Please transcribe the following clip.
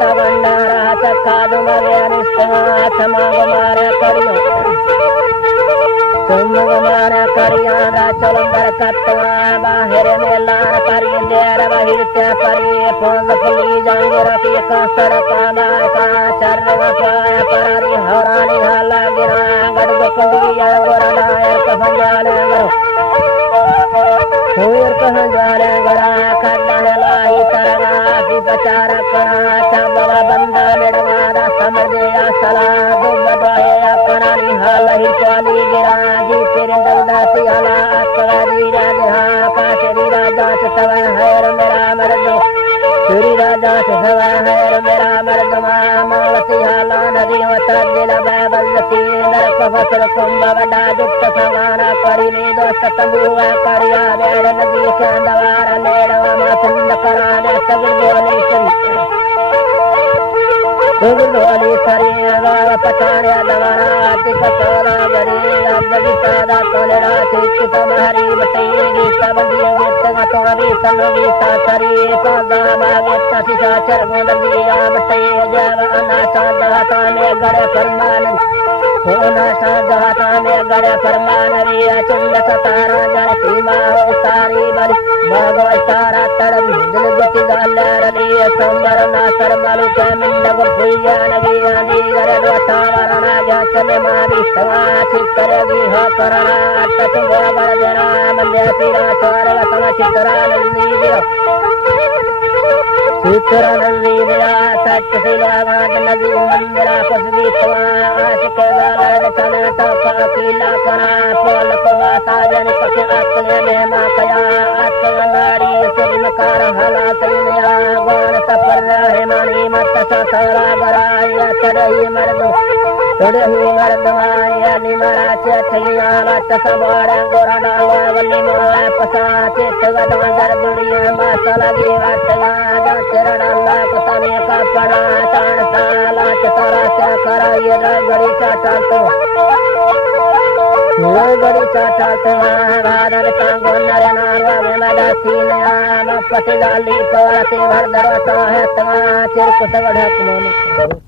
भंडारा चखा दुमरे अनिष्टवा क्षमा गुमारा करियो तुम गुमारा करिया चलंबर कत्वा बाहर मेलान करी देर बहिर्त्य परी फोंद फुली जंगिर की कसर कामा का चर्व पाय परारी हरानी हाला गिरा गड़ कुंडिया गोरनायर कफंजाल गरो होयर कफंजाल गरा खड्डा लाई तरगा की प्रचार करा चाबवा बंदा मेड़वादा समझया सला दुबदे अपनानी हाल ही पाली गिरा जी तेरे दलदासी हाला अकवादी राजा काशरी राजा तव हैर मेरा मर्द श्री राजा तव हैर मेरा मर्द मामलती हाला नदी वता दिल बैबलती नरक फसल कुंभ वडा दुष्ट संगाना करी नी दोस्त तंबुआ करिया बेड़ नदी चंदवार लेड़वा मसंद कराने सगल बोली श्री गुरुवाली सरिया पटाने दवारा तिकतोरा गरी अबगितादा कोलेरा चित समहरी बटेगी सबंदी गीत गतोरी सलोगी सासरी पादा मागे तसिसा चरगोंदिया बटे जव अनासा दाता में गड़ फरमान होना सादाता में गड़ फरमान रे चुंड सतारा जड़ सीमा हो सारी बरी भागो सारा तड़म दिल गति गालर रे संबर ना सरमलु के मिंडग भुइया नगी आनी गड़ वातावरण जाचन मारी सवा चिकरगी हो करना तत गोबर जरा मंदे सिरा स्वर्ग सम चित्रा नंदी दियो चित्रा नंदी दिया सच सिलावाद नदी मंदिरा कुसबी तवा आशिक गालर चले टका कीला करा पोल कुआ साजन पके अक्ल में मा कया अक्ल नारी सिरमकार हला सैया गोन सपर है मानी मत ससरा गराया चढ़ई मर्दो चढ़ई मर्दवाया निमरा चथिया लट सवार गोरा डावा वल्ली माया पसा चित गदा दर दुनिया मसल गी वटगा जा चरणा कतने का पड़ा तान साला चतरा से कराय गड़ी चाटा तो गड़ी चाटा तो बादर सांगो नर नारवा में मदासी नया पति गाली पवाते भर दरता है तवा चिरकुट गढ़क मोन